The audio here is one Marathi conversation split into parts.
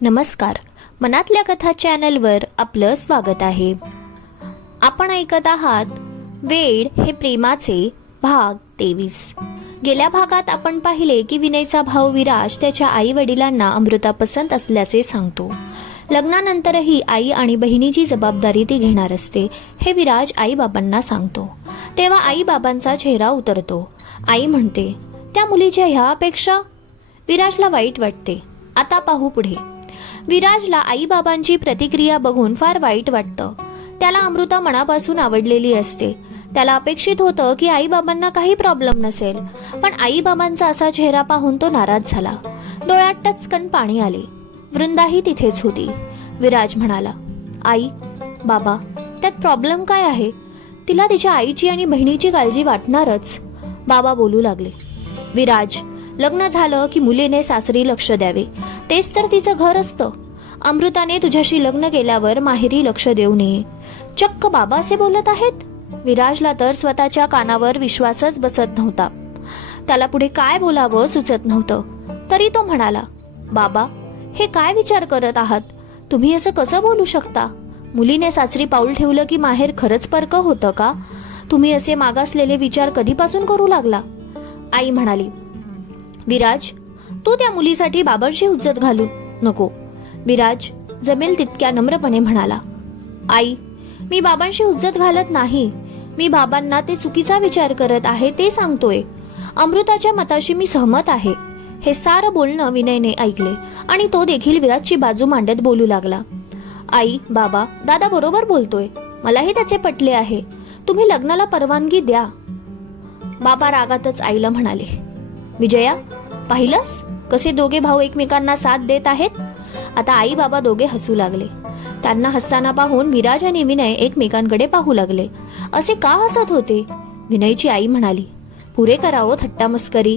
नमस्कार. मनातल्या कथा चॅनलवर आपलं स्वागत आहे. आपण ऐकत आहात वेड हे प्रेमाचे भाग तेवीस. गेल्या भागात आपण पाहिले की विनयचा भाऊ विराज त्याच्या आई वडिलांना अमृता पसंत असल्याचे सांगतो. लग्नानंतरही आई आणि बहिणीची जबाबदारी ती घेणार असते हे विराज आई बाबांना सांगतो. तेव्हा आई बाबांचा चेहरा उतरतो. आई म्हणते त्या मुलीच्या ह्या अपेक्षा? विराजला वाईट वाटते. आता पाहू पुढे. विराजला आईबाबांची प्रतिक्रिया बघून फार वाईट वाटतं. त्याला अमृता मनापासून आवडलेली असते. त्याला अपेक्षित होतं की आईबाबांना काही प्रॉब्लेम नसेल पण आईबाबांचा असा चेहरा पाहून तो नाराज झाला. डोळ्यात टचकन पाणी आले. वृंदाही तिथेच होती. विराज म्हणाला आई बाबा त्यात प्रॉब्लेम काय आहे? तिला तिच्या आईची आणि बहिणीची काळजी वाटणारच. बाबा बोलू लागले. विराज लग्न झालं की मुलीने सासरी लक्ष द्यावे. तेच तर तिचं घर असतं. अमृताने तुझ्याशी लग्न केल्यावर माहेरी लक्ष देऊ नये. चक्क बाबा असे बोलत आहेत? विराजला तर स्वतःच्या कानावर विश्वासच बसत नव्हता. त्याला पुढे काय बोलावं सुचत नव्हतं. तरी तो म्हणाला बाबा हे काय विचार करत आहात? तुम्ही असं कसं बोलू शकता? मुलीने सासरी पाऊल ठेवलं की माहेर खरंच परक होतं का? तुम्ही असे मागासलेले विचार कधीपासून करू लागला? आई म्हणाली विराज तू त्या मुलीसाठी बाबांशी हुज्जत घालू नको. विराज जमेल तितक्या नम्रपणे म्हणाला. आई मी बाबांशी हुज्जत घालत नाही. मी बाबांना ते चुकीचा विचार करत आहे ते सांगतोय. अमृताच्या मताशी मी सहमत आहे. हे सारं बोलणं विनयने ऐकले आणि तो देखील विराजची बाजू मांडत बोलू लागला. आई बाबा दादा बरोबर बोलतोय. मलाही त्याचे पटले आहे. तुम्ही लग्नाला परवानगी द्या. बाबा रागातच आईला म्हणाले. विजया पाहिलंस? कसे दोघे भाऊ एकमेकांना साथ देत आहेत? आता आई बाबा दोघे हसू लागले. त्यांना हसताना पाहून विराज आणि विनय एकमेकांकडे पाहू लागले. असे का हसत होते? विनयची आई म्हणाली पुरे करावं थट्टा मस्करी.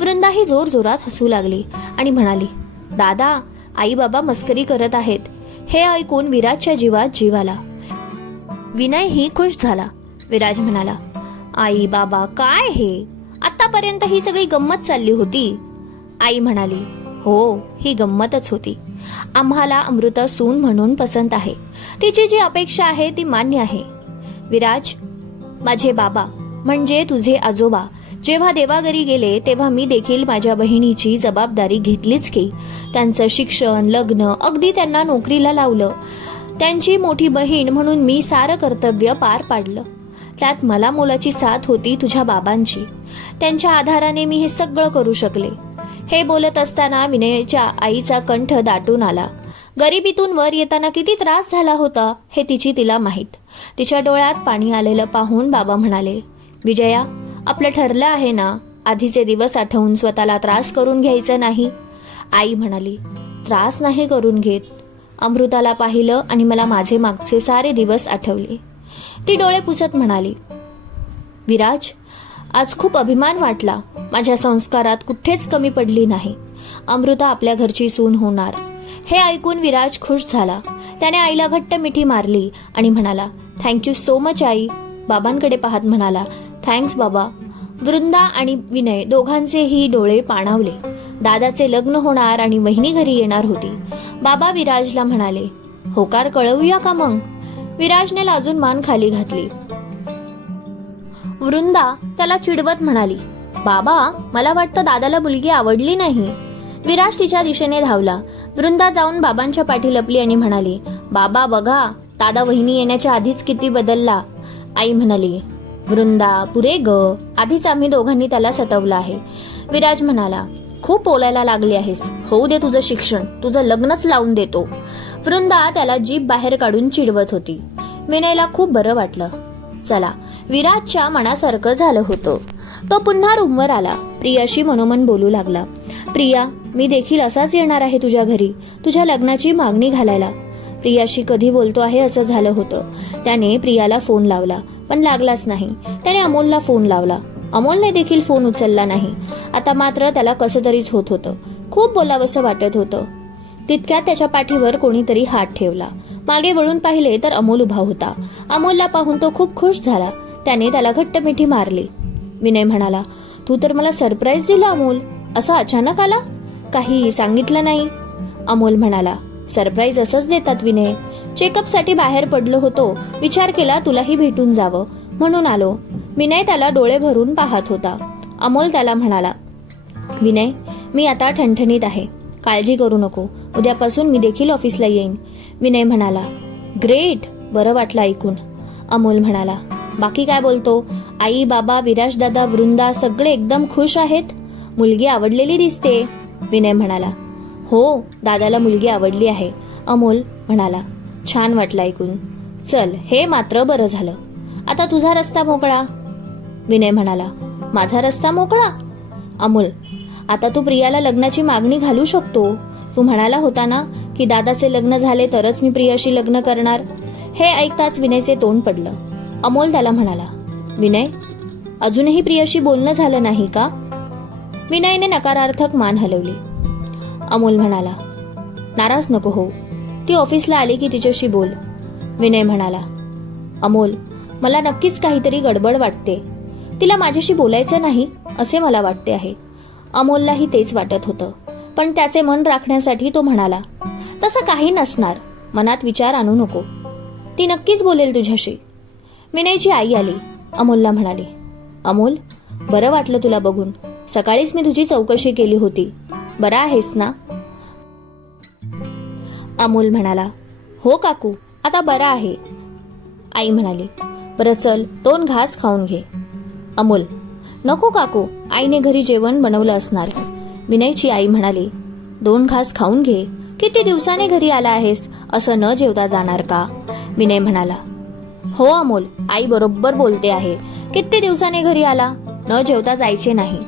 वृंदाही जोर जोरात हसू लागली आणि म्हणाली दादा आई बाबा मस्करी करत आहेत. हे ऐकून विराजच्या जीवात जीव आला. विनय ही खुश झाला. विराज म्हणाला आई बाबा काय हे? आतापर्यंत ही सगळी गंमत चालली होती. आई म्हणाली हो ही गंमतच होती. आम्हाला अमृता सून म्हणून पसंत आहे. तिची जी अपेक्षा आहे ती मान्य आहे. विराज माझे बाबा म्हणजे तुझे आजोबा जेव्हा देवाघरी गेले तेव्हा मी देखील माझ्या बहिणीची जबाबदारी घेतलीच की त्यांचं शिक्षण लग्न अगदी त्यांना नोकरीला लावलं. त्यांची मोठी बहीण म्हणून मी सारं कर्तव्य पार पाडलं. त्यात मला मोलाची साथ होती तुझ्या बाबांची. त्यांच्या आधाराने मी हे सगळं करू शकले. हे बोलत असताना विनयच्या आईचा कंठ दाटून आला. गरिबीतून वर येताना किती त्रास झाला होता हे तिची तिला माहीत. तिच्या डोळ्यात पाणी आलेलं पाहून बाबा म्हणाले विजया आपलं ठरलं आहे ना आधीचे दिवस आठवून स्वतःला त्रास करून घ्यायचं नाही? आई म्हणाली त्रास नाही करून घेत. अमृताला पाहिलं आणि मला माझे मागचे सारे दिवस आठवले. ती डोळे पुसत म्हणाली विराज आज खूप अभिमान वाटला. माझ्या संस्कारात कुठेच कमी पडली नाही. अमृता आपल्या घरची सून होणार. हे ऐकून विराज खुश झाला. त्याने आईला घट्ट मिठी मारली आणि म्हणाला थँक्यू सो मच आई. बाबांकडे पाहत म्हणाला थँक्स बाबा. वृंदा आणि विनय दोघांचेही डोळे पाणावले. दादाचे लग्न होणार आणि वहिनी घरी येणार होती. बाबा विराजला म्हणाले होकार कळवूया का मग? विराजने लाजून मान खाली घातली. वृंदा त्याला चिडवत म्हणाली बाबा मला वाटतं दादाला मुलगी आवडली नाही. विराज तिच्या दिशेने धावला. वृंदा जाऊन बाबांच्या पाठी लपली आणि म्हणाली बाबा बघा दादा वहिनी येण्याच्या आधीच किती बदलला. आई म्हणाली वृंदा पुरे ग आधीच आम्ही दोघांनी त्याला सतवलं आहे. विराज म्हणाला खूप बोलायला लागली आहेस. होऊ दे तुझं शिक्षण. तुझं लग्नच लावून देतो. वृंदा त्याला जीभ बाहेर काढून चिडवत होती. विनयला खूप बरं वाटलं. चला विराजच्या मनासारखं झालं होतं. तो पुन्हा रूमवर आला. प्रियाशी मनोमन बोलू लागला. प्रिया मी देखील असाच येणार आहे तुझ्या घरी. तुझ्या लग्नाची मागणी घालायला. प्रियाशी कधी बोलतो आहे असं झालं होतं. त्याने प्रियाला फोन लावला पण लागलाच नाही. त्याने अमोलला फोन लावला. अमोलने देखील फोन उचलला नाही. आता मात्र त्याला कसं तरीच होत होतं. खूप बोलावंसं वाटत होतं. तितक्यात त्याच्या पाठीवर कोणीतरी हात ठेवला. मागे वळून पाहिले तर अमोल उभा होता. अमोलला पाहून तो खूप खुश झाला. त्याने त्याला घट्ट मिठी मारली. विनय म्हणाला तू तर मला सरप्राईज दिला अमोल. असा अचानक आला? काही सांगितलं नाही. अमोल म्हणाला सरप्राईज असंच देतात विनय. चेकअपसाठी बाहेर पडलो होतो. विचार केला तुलाही भेटून जावं. म्हणून आलो. विनय त्याला डोळे भरून पाहत होता. अमोल त्याला म्हणाला विनय मी आता ठणठणीत आहे. काळजी करू नको. उद्यापासून मी देखील ऑफिसला येईन. विनय म्हणाला ग्रेट बरं वाटलं ऐकून. अमोल म्हणाला बाकी काय बोलतो? आई बाबा विराज दादा वृंदा सगळे एकदम खुश आहेत? मुलगी आवडलेली दिसते विनय म्हणाला. हो दादाला मुलगी आवडली आहे अमोल म्हणाला. छान वाटलं ऐकून. चल हे मात्र बरं झालं. आता तुझा रस्ता मोकळा. विनय म्हणाला. माझा रस्ता मोकळा? अमोल आता तू प्रियाला लग्नाची मागणी घालू शकतो. तू म्हणाला होता ना की दादाचे लग्न झाले तरच मी प्रियाशी लग्न करणार. हे ऐकताच विनयचे तोंड पडलं. अमोल त्याला म्हणाला विनय अजूनही प्रियाशी बोलणं झालं नाही का? विनयने नकारार्थक मान हलवली. अमोल म्हणाला नाराज नको हो ती ऑफिसला आली की तिच्याशी बोल. विनय म्हणाला अमोल मला नक्कीच काहीतरी गडबड वाटते. तिला माझ्याशी बोलायचं नाही असे मला वाटते आहे. अमोललाही तेच वाटत होतं. पण त्याचे मन राखण्यासाठी तो म्हणाला तसं काही नसणार. मनात विचार आणू नको. ती नक्कीच बोलेल तुझ्याशी. विनयची आई आली. अमोलला म्हणाली अमोल बरं वाटलं तुला बघून. सकाळीच मी तुझी चौकशी केली होती. बरा आहेस ना? अमोल म्हणाला हो काकू आता बरा आहे. आई म्हणाली बरं चल दोन घास खाऊन घे. अमोल नको काकू आईने घरी जेवण बनवलं असणार. विनयची आई म्हणाली दोन घास खाऊन घे. किती दिवसाने घरी आला आहेस? असं न जेवता जाणार का? विनय म्हणाला हो अमोल आई बरोबर बोलते आहे. किती दिवसाने घरी आला? न जेवता जायचे नाही.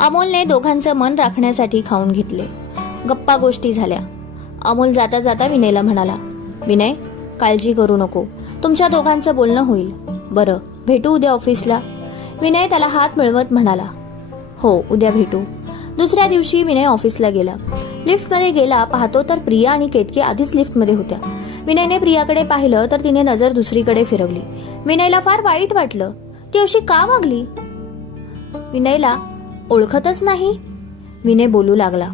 अमोलने दोघांचं मन राखण्यासाठी खाऊन घेतले. गप्पा गोष्टी झाल्या. अमोल जाता जाता विनयला म्हणाला विनय काळजी करू नको. तुमच्या दोघांचं बोलणं होईल. बरं भेटू उद्या ऑफिसला. विनय त्याला हात मिळवत म्हणाला हो उद्या भेटू. दुसऱ्या दिवशी विनय ऑफिसला गेला. लिफ्टमध्ये गेला पाहतो तर प्रिया आणि केतकी आधीच लिफ्टमध्ये होत्या. विनयने प्रियाकडे पाहिलं तर तिने नजर दुसरीकडे फिरवली. विनयला फार वाईट वाटलं. ती अशी का वागली? विनयला ओळखतच नाही. विनय बोलू लागला.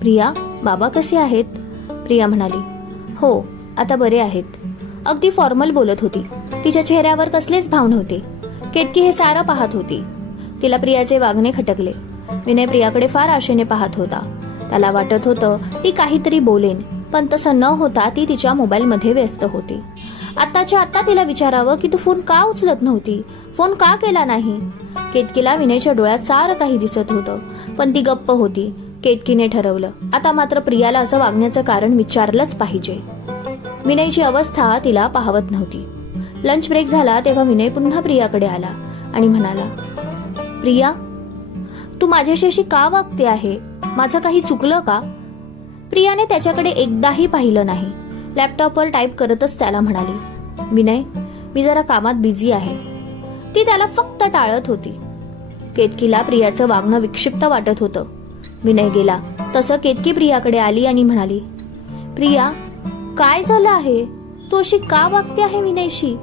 प्रिया बाबा कसे आहेत? प्रिया म्हणाली. हो आता बरे आहेत. अगदी फॉर्मल बोलत होती. तिच्या चेहऱ्यावर कसलेच भाव नव्हते केतकी हे सारं पाहत होती. तिला प्रियाचे वागणे खटकले. विनय प्रियाकडे फार आशेने पाहत होता. त्याला वाटत होतं ती काहीतरी बोलेन. पण तसं न होता ती तिच्या मोबाईलमध्ये व्यस्त होती. आत्ताच्या आत्ता तिला विचारावं की तू फोन का उचलत नव्हती? फोन का केला नाही? केतकीला विनयच्या डोळ्यात सारं काही दिसत होतं पण ती गप्प होती. केतकीने ठरवलं आता मात्र प्रियाला असं वागण्याचं कारण विचारलंच पाहिजे. विनयची अवस्था तिला पाहवत नव्हती. लंच ब्रेक झाला तेव्हा विनय पुन्हा प्रियाकडे आला आणि म्हणाला प्रिया तू माझ्याशी अशी का वागते आहे? माझं काही चुकलं का? प्रियाने त्याच्याकडे एकदाही पाहिलं नाही. लॅपटॉपवर टाईप करतच त्याला म्हणाली विनय मी जरा कामात बिझी आहे. ती त्याला फक्त टाळत होती. केतकीला प्रियाचं वागणं विक्षिप्त वाटत होतं. विनय गेला. तसं केतकी प्रियाकडे आली आणि म्हणाली प्रिया काय झालं आहे? तू अशी का वागते आहे विनयशी?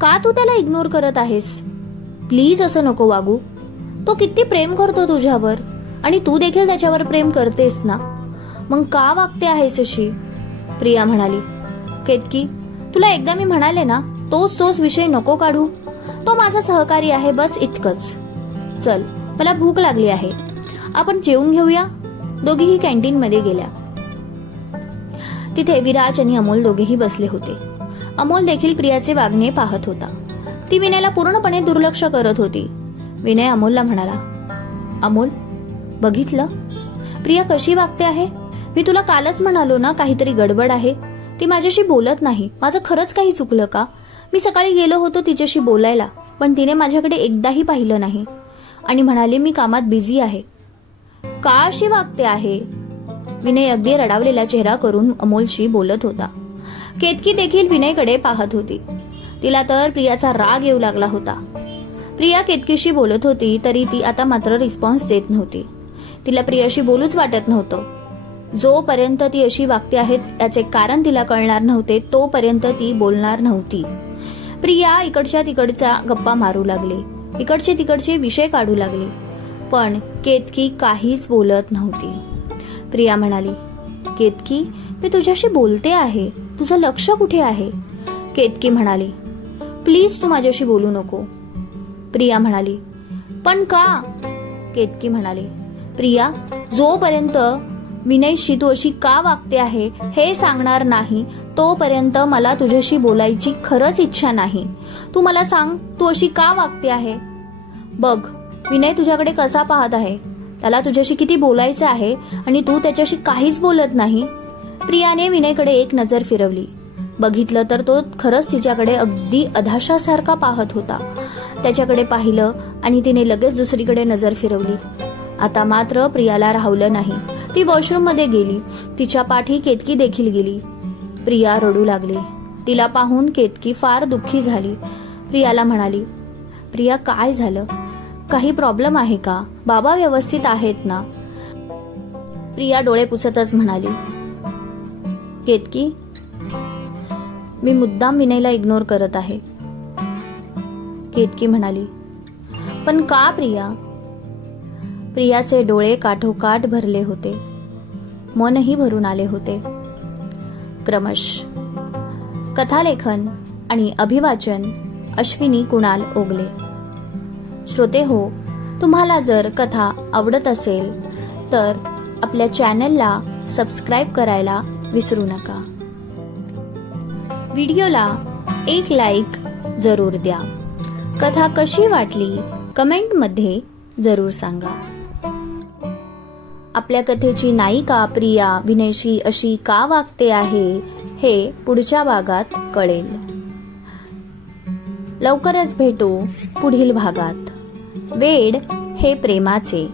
का तू त्याला इग्नोर करत आहेस? प्लीज असं नको वागू. तो किती प्रेम करतो तुझ्यावर आणि तू देखील त्याच्यावर प्रेम करतेस ना? मग का वागते आहेस अशी प्रिया म्हणाली केतकी तुला एकदा मी म्हणाले ना तोच तोच विषय नको काढू. तो माझा सहकारी आहे बस इतकंच. चल मला भूक लागली आहे. आपण जेवून घेऊया. दोघीही कॅन्टीन मध्ये गेल्या. तिथे विराज आणि अमोल दोघेही बसले होते. अमोल देखील प्रियाचे वागणे पाहत होता. ती विनयला पूर्णपणे दुर्लक्ष करत होती. विनय अमोलला म्हणाला अमोल बघितलं? प्रिया कशी वागते आहे? मी तुला कालच म्हणालो ना काहीतरी गडबड आहे. ती माझ्याशी बोलत नाही. माझं खरंच काही चुकलं का? मी सकाळी गेलो होतो तिच्याशी बोलायला पण तिने माझ्याकडे एकदाही पाहिलं नाही. आणि म्हणाली मी कामात बिझी आहे. का अशी वागते आहे. विनय अगदी रडावलेला चेहरा करून अमोलशी बोलत होता. केतकी देखील विनयकडे पाहत होती. तिला तर प्रियाचा राग येऊ लागला होता. प्रिया केतकीशी बोलत होती तरी ती आता मात्र रिस्पॉन्स देत नव्हती. तिला प्रियाशी बोलूच वाटत नव्हतं. जोपर्यंत ती अशी वागते आहेत याचे कारण तिला कळणार नव्हते तोपर्यंत ती बोलणार नव्हती. प्रिया इकडच्या तिकडचा गप्पा मारू लागली. इकडचे तिकडचे विषय काढू लागले. पण केतकी काहीच बोलत नव्हती. प्रिया म्हणाली केतकी मी तुझ्याशी बोलते आहे. तुझं लक्ष कुठे आहे? केतकी म्हणाली प्लीज तू माझ्याशी बोलू नको. प्रिया म्हणाली पण का? केतकी म्हणाली प्रिया जोपर्यंत विनयशी तू अशी का वागते आहे हे सांगणार नाही. तोपर्यंत मला तुझ्याशी बोलायची खरंच इच्छा नाही. तू मला सांग तू अशी का वागते आहे? बघ विनय तुझ्याकडे कसा पाहत आहे? त्याला तुझ्याशी किती बोलायचं आहे आणि तू त्याच्याशी काहीच बोलत नाही? प्रियाने विनयकडे एक नजर फिरवली. बघितलं तर तो खरंच तिच्याकडे अगदी अधाशासारखा पाहत होता. त्याच्याकडे पाहिलं आणि तिने लगेच दुसरीकडे नजर फिरवली. आता मात्र प्रियाला राहवलं नाही. ती वॉशरूममध्ये गेली. तिच्या पाठी केतकी देखील गेली. प्रिया रडू लागली. तिला पाहून केतकी फार दुःखी झाली. प्रियाला म्हणाली प्रिया काय झालं? काही प्रॉब्लेम आहे का? बाबा व्यवस्थित आहेत ना? प्रिया डोळे पुसतच म्हणाली केतकी मी मुद्दाम विनयला इग्नोर करत आहे. केतकी म्हणाली पण का प्रिया? प्रियाचे डोळे काठोकाठ भरले होते. मनही भरून आले होते. क्रमश. कथालेखन आणि अभिवाचन अश्विनी कुणाल ओगले. श्रोते हो तुम्हाला जर कथा आवडत असेल तर आपल्या चॅनलला सबस्क्राईब करायला विसरू नका. व्हिडिओला एक लाईक जरूर द्या. कथा कशी वाटली कमेंटमध्ये जरूर सांगा. आपल्या कथेची नायिका प्रिया विनयशी अशी का वागते आहे हे पुढच्या भागात कळेल. लवकरच भेटू पुढील भागात. वेड हे प्रेमाचे.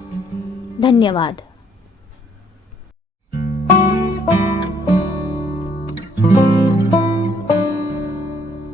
धन्यवाद.